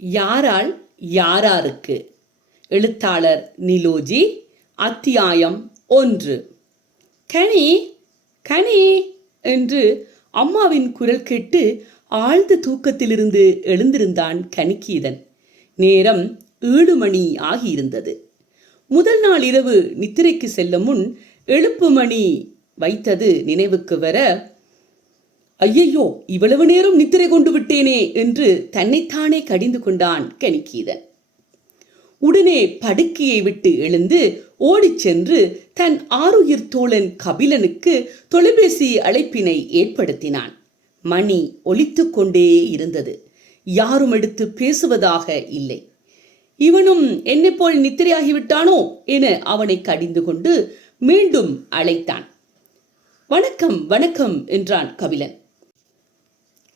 யாரால் யாராருக்கு? எழுத்தாளர் நிலோஜி. அத்தியாயம் 1. கனி, கனி என்று அம்மாவின் குரல் கேட்டு ஆழ்ந்த தூக்கத்திலிருந்து எழுந்திருந்தான் கனிக்கீதன். நேரம் 7 மணி ஆகியிருந்தது. முதல் நாள் இரவு நித்திரைக்கு செல்லும் முன் எழுப்பு மணி வைத்தது நினைவுக்கு வர, ஐயையோ, இவ்வளவு நேரம் நித்திரை கொண்டு விட்டேனே என்று தன்னைத்தானே கடிந்து கொண்டான் கனிக்கீதன். உடனே படுக்கையை விட்டு எழுந்து ஓடிச் சென்று தன் ஆருயிர் தோழன் கபிலனுக்கு தொலைபேசி அழைப்பினை ஏற்படுத்தினான். மணி ஒலித்து கொண்டே இருந்தது. யாரும் எடுத்து பேசுவதாக இல்லை. இவனும் என்னை போல் நித்திரையாகிவிட்டானோ என அவனை கடிந்து கொண்டு மீண்டும் அழைத்தான். வணக்கம் வணக்கம் என்றான் கபிலன்.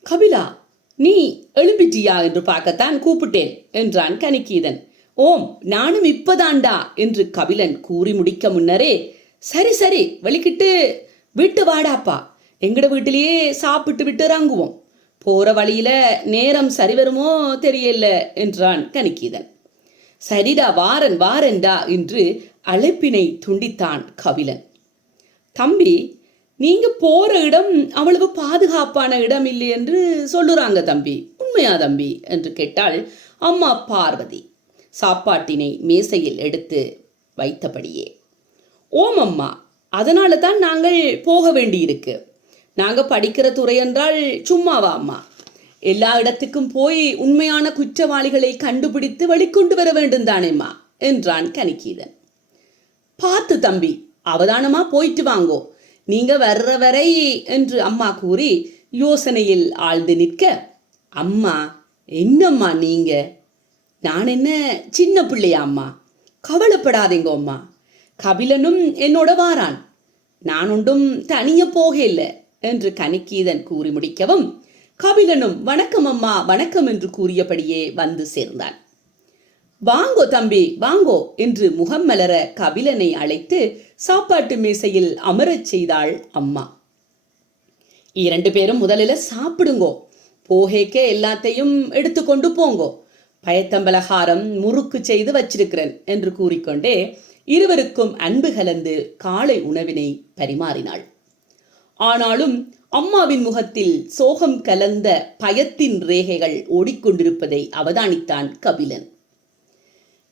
கபிலா, நீ எழும்பிட்டியா என்று பார்க்கத்தான் கூப்பிட்டேன் என்றான் கனிக்கீதன். ஓம், நானும் இப்பதாண்டா என்று கபிலன் கூறி முடிக்க முன்னரே, சரி சரி, வெளிக்கிட்டு விட்டு வாடாப்பா, எங்கட வீட்டிலேயே சாப்பிட்டு விட்டு இறங்குவோம், போற வழியில நேரம் சரி வருமோ தெரியல என்றான் கனிக்கீதன். சரிடா, வாரன் வாரன்டா என்று அழைப்பினை துண்டித்தான் கபிலன். தம்பி, நீங்க போற இடம் அவ்வளவு பாதுகாப்பான இடம் இல்லை என்று சொல்லுறாங்க தம்பி, உண்மையா தம்பி என்று கேட்டாள் அம்மா பார்வதி, சாப்பாட்டினை மேசையில் எடுத்து வைத்தபடியே. ஓம் அம்மா, அதனால தான் நாங்கள் போக வேண்டியிருக்கு. நாங்க படிக்கிற துறை என்றால் சும்மாவா அம்மா? எல்லா இடத்துக்கும் போய் உண்மையான குற்றவாளிகளை கண்டுபிடித்து வெளிக்கொண்டு வர வேண்டும் தானேம்மா என்றான் கனிக்கீதன். பார்த்து தம்பி, அவதானமா போயிட்டு வாங்கோ, நீங்க வர்ற வரை என்று அம்மா கூறி யோசனையில் ஆழ்ந்து நிற்க, அம்மா என்னம்மா நீங்க, நான் என்ன சின்ன பிள்ளையா அம்மா? கவலைப்படாதீங்க அம்மா, கபிலனும் என்னோட வாரான், நான் ஒன்றும் தனிய போக இல்லை என்று கனிக்கீதன் கூறி முடிக்கவும் கபிலனும் வணக்கம் அம்மா வணக்கம் என்று கூறியபடியே வந்து சேர்ந்தான். வாங்கோ தம்பி வாங்கோ என்று முகம் மலர கபிலனை அழைத்து சாப்பாட்டு மேசையில் அமரச் செய்தாள் அம்மா. 2 பேரும் முதலில் சாப்பிடுங்கோ, போகேக்க எல்லாத்தையும் எடுத்துக்கொண்டு போங்கோ, பயத்தம்பலகாரம் முறுக்கு செய்து வச்சிருக்கிறேன் என்று கூறிக்கொண்டே இருவருக்கும் அன்பு கலந்து காலை உணவினை பரிமாறினாள். ஆனாலும் அம்மாவின் முகத்தில் சோகம் கலந்த பயத்தின் ரேகைகள் ஓடிக்கொண்டிருப்பதை அவதானித்தான் கபிலன்.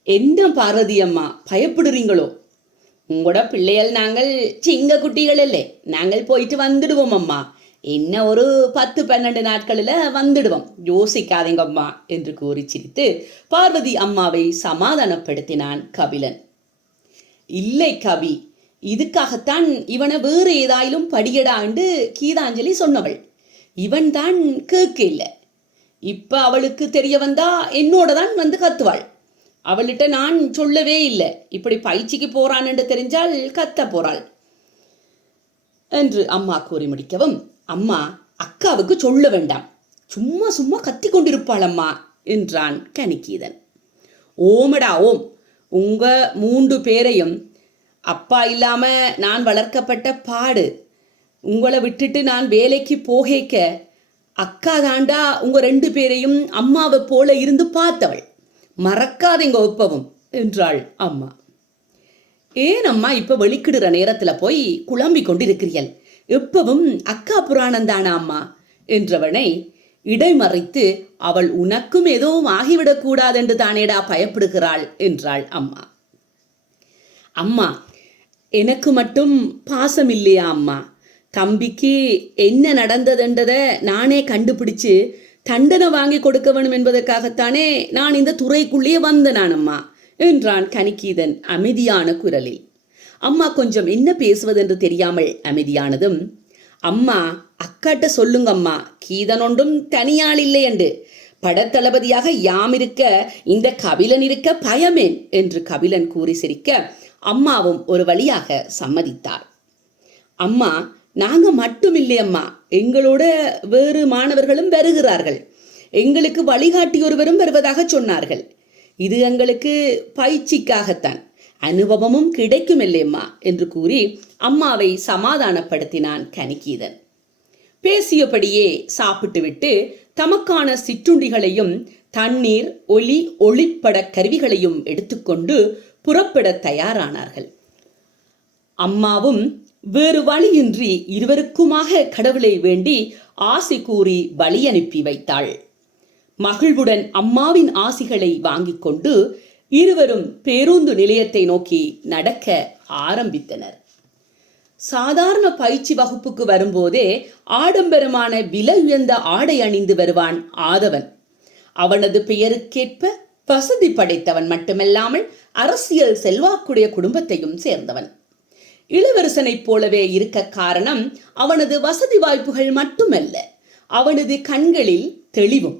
என்ன பார்வதி அம்மா, பயப்படுறீங்களோ? உங்களோட பிள்ளைகள் நாங்கள் சிங்க குட்டிகள் இல்லை, நாங்கள் போயிட்டு வந்துடுவோம் அம்மா, என்ன ஒரு 10-12 நாட்களில் வந்துடுவோம், யோசிக்காதீங்க அம்மா என்று கூறி சிரித்து பார்வதி அம்மாவை சமாதானப்படுத்தினான் கபிலன். இல்லை கவி, இதுக்காகத்தான் இவனை வேறு ஏதாயிலும் படியடாண்டு கீதாஞ்சலி சொன்னவள். இவன் தான் கேட்க இல்லை. இப்ப அவளுக்கு தெரிய வந்தா என்னோட தான் வந்து கத்துவாள். அவள்கிட்ட நான் சொல்லவே இல்லை, இப்படி பயிற்சிக்கு போறான் என்று தெரிஞ்சால் கத்த போறாள் என்று அம்மா கூறி முடிக்கவும், அம்மா அக்காவுக்கு சொல்ல வேண்டாம், சும்மா சும்மா கத்தி கொண்டிருப்பாள் அம்மா என்றான் கனிக்கீதன். ஓமடா ஓம், உங்க 3 பேரையும் அப்பா இல்லாம நான் வளர்க்கப்பட்ட பாடு, உங்களை விட்டுட்டு நான் வேலைக்கு போகேக்க அக்கா தாண்டா உங்க 2 பேரையும் அம்மாவை போல இருந்து பார்த்தவள், மறக்காதீங்க ஒப்பவும் என்றாள் அம்மா. ஏன் அம்மா இப்ப வெளிக்கிடுற நேரத்துல போய் குழம்பி கொண்டிருக்கிறீர்கள், எப்பவும் அக்கா புராணம் தானா அம்மா என்றவனை இடைமறைத்து, அவள் உனக்கும் எதுவும் ஆகிவிடக் கூடாதென்று தானேடா பயப்படுகிறாள் என்றாள் அம்மா. அம்மா, எனக்கு மட்டும் பாசம் இல்லையா அம்மா? தம்பிக்கு என்ன நடந்ததுன்றதை நானே கண்டுபிடிச்சு தண்டனை வாங்கி கொடுக்க வேணும் என்பதற்காகத்தானே நான் இந்த துறைக்குள்ளேயே வந்தேன் அம்மா என்றான் கனிக்கீதன் அமைதியான குரலில். அம்மா கொஞ்சம் என்ன பேசுவதென்று தெரியாமல் அமைதியானதும், அம்மா அக்காட்ட சொல்லுங்க அம்மா, கீதன் ஒன்றும் தனியாள் இல்லை என்று, படத்தளபதியாக யாம் இருக்க இந்த கபிலன் இருக்க பயமேன் என்று கபிலன் கூறி சிரிக்க அம்மாவும் ஒரு வழியாக சம்மதித்தார். அம்மா, நாங்க மட்டும் இல்லை அம்மா, எங்களோட வேறு மாணவர்களும் வருகிறார்கள், எங்களுக்கு வழிகாட்டி ஒருவரும் வருவதாக சொன்னார்கள், இது எங்களுக்கு பயிற்சிக்காகத்தான், அனுபவமும் கிடைக்கும் இல்லையம்மா என்று கூறி அம்மாவை சமாதானப்படுத்தினான் கனிக்கீதன். பேசியபடியே சாப்பிட்டு விட்டு தமக்கான சிற்றுண்டிகளையும் தண்ணீர், ஒலி, ஒளிப்பட கருவிகளையும் எடுத்துக்கொண்டு புறப்பட தயாரானார்கள். அம்மாவும் வேறு வழியின்றி இருவருக்குமாக கடவுளை வேண்டி ஆசி கூறி பலி அனுப்பி வைத்தாள். மகிழ்வுடன் அம்மாவின் ஆசிகளை வாங்கிக் கொண்டு இருவரும் பேருந்து நிலையத்தை நோக்கி நடக்க ஆரம்பித்தனர். சாதாரண பயிற்சி வகுப்புக்கு வரும்போதே ஆடம்பரமான விலை உயர்ந்த ஆடை அணிந்து வருவான் ஆதவன். அவனது பெயருக்கேற்ப வசதி படைத்தவன் மட்டுமல்லாமல் அரசியல் செல்வாக்குடைய குடும்பத்தையும் சேர்ந்தவன். இளவரசனைப் போலவே இருக்க காரணம் அவனது வசதி வாய்ப்புகள் மட்டுமல்ல, அவனது கண்களில் தெளிவும்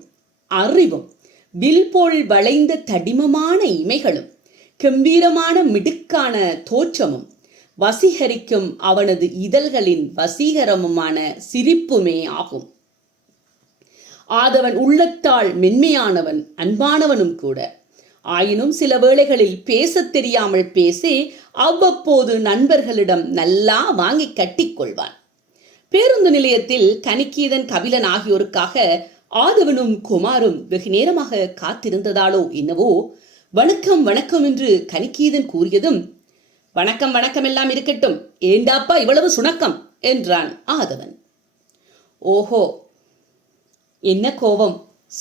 அறிவும், வில் போல் வளைந்த தடிமமான இமைகளும், கம்பீரமான மிடுக்கான தோற்றமும், வசீகரிக்கும் அவனது இதழ்களின் வசீகரமுமான சிரிப்புமே ஆகும். ஆதவன் உள்ளத்தால் மென்மையானவன், அன்பானவனும் கூட. ஆயினும் சில வேளைகளில் பேசத் தெரியாமல் பேசி அவ்வப்போது நண்பர்களிடம் நல்லா வாங்கி கட்டிக்கொள்வான். பேருந்து நிலையத்தில் கனிக்கீதன், கபிலன் ஆகியோருக்காக ஆதவனும் குமாரும் வெகு நேரமாக காத்திருந்ததாலோ என்னவோ, வணக்கம் வணக்கம் என்று கனிக்கீதன் கூறியதும், வணக்கம் வணக்கம் எல்லாம் இருக்கட்டும், ஏண்டாப்பா இவ்வளவு சுணக்கம் என்றான் ஆதவன். ஓஹோ, என்ன கோபம்,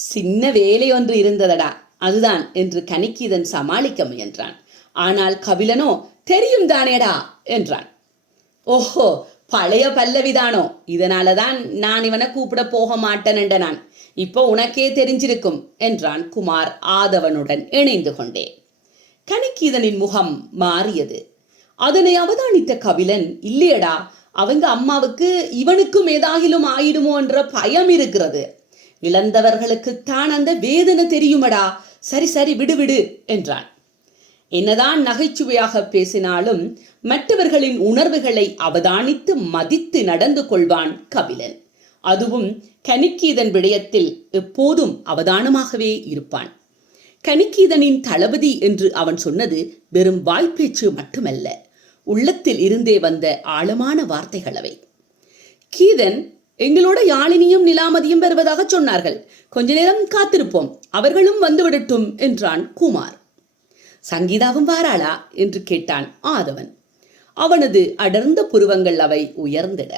சின்ன வேலை ஒன்று இருந்ததடா, அதுதான் என்று கனிக்கீதன் சமாளிக்க முயன்றான். ஆனால் கபிலனோ தெரியும் தானேடா என்றான். ஓஹோ, பழைய பல்லவிதானோ, இதனாலதான் நான் இவனை கூப்பிட போக மாட்டேன் என்ற நான். இப்போ உனக்கே தெரிஞ்சிருக்கும் என்றான் குமார் ஆதவனுடன் இணைந்து கொண்டே. கனிக்கீதனின் முகம் மாறியது. அதனை அவதானித்த கபிலன், இல்லையடா, அவங்க அம்மாவுக்கு இவனுக்கும் ஏதாகிலும் ஆயிடுமோ என்ற பயம் இருக்கிறது. இழந்தவர்களுக்குத்தான் அந்த வேதனை தெரியுமடா, சரி சரி விடு விடு என்றான். என்னதான் நகைச்சுவையாக பேசினாலும் மற்றவர்களின் உணர்வுகளை அவதானித்து மதித்து நடந்து கொள்வான் கபிலன். அதுவும் கனிக்கீதன் விடயத்தில் எப்போதும் அவதானமாகவே இருப்பான். கனிக்கீதனின் தளபதி என்று அவன் சொன்னது வெறும் வாய்ப்பேச்சு மட்டுமல்ல, உள்ளத்தில் இருந்தே வந்த ஆழமான வார்த்தைகள் அவை. கீதன், எங்களோட யாழினியும் நிலாமதியும் வருவதாக சொன்னார்கள், கொஞ்ச நேரம் காத்திருப்போம், அவர்களும் வந்துவிடட்டும் என்றான் குமார். சங்கீதாவும் வாராளா என்று கேட்டான் ஆதவன். அவனது அடர்ந்த புருவங்கள் அவை உயர்ந்திட.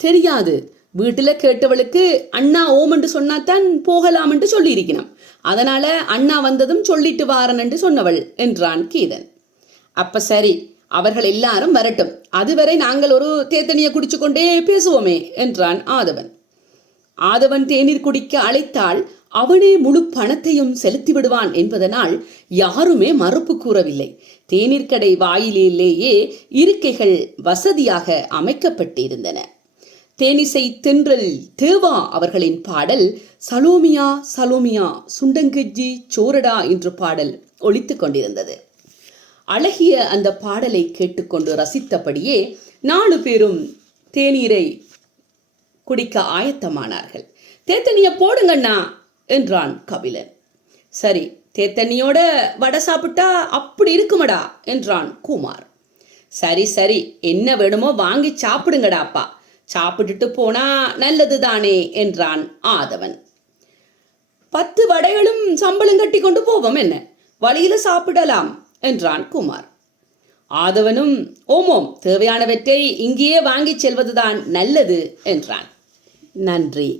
தெரியாது, வீட்டுல கேட்டவளுக்கு அண்ணா ஓம் என்று சொன்னாத்தான் போகலாம் என்று சொல்லியிருக்கணும், அதனால அண்ணா வந்ததும் சொல்லிட்டு வாரன் என்று சொன்னவள் என்றான் கீதன். அப்ப சரி, அவர்கள் எல்லாரும் வரட்டும், அதுவரை நாங்கள் ஒரு தேத்தனியை குடிச்சு கொண்டே பேசுவோமே என்றான் ஆதவன். ஆதவன் தேநீர் குடிக்க அழைத்தால் அவனே முழு பணத்தையும் செலுத்தி விடுவான் என்பதனால் யாருமே மறுப்பு கூறவில்லை. தேநீர் கடை வாயிலேயே இருக்கைகள் வசதியாக அமைக்கப்பட்டிருந்தன. தேனிசை தென்றல் தேவா அவர்களின் பாடல் சலோமியா சலோமியா சுண்டங்கஜி சோரடா என்ற பாடல் ஒலித்து கொண்டிருந்தது. அழகிய அந்த பாடலை கேட்டுக்கொண்டு ரசித்தபடியே 4 பேரும் தேநீரை குடிக்க ஆயத்தமானார்கள். தேத்தனிய போடுங்கண்ணா என்றான் கபிலன். சரி, தேத்தனியோட வடை சாப்பிட்டா அப்படி இருக்குமடா என்றான் குமார். சரி சரி, என்ன வேணுமோ வாங்கி சாப்பிடுங்கடாப்பா, சாப்பிட்டுட்டு போனா நல்லது தானே என்றான் ஆதவன். 10 வடைகளும் சம்பளம் கட்டி கொண்டு போவோம், என்ன வழியில சாப்பிடலாம் என்றான் குமார். ஆதவனும் ஓமோம், தேவையானவற்றை இங்கேயே வாங்கி செல்வதுதான் நல்லது என்றான். நன்றி.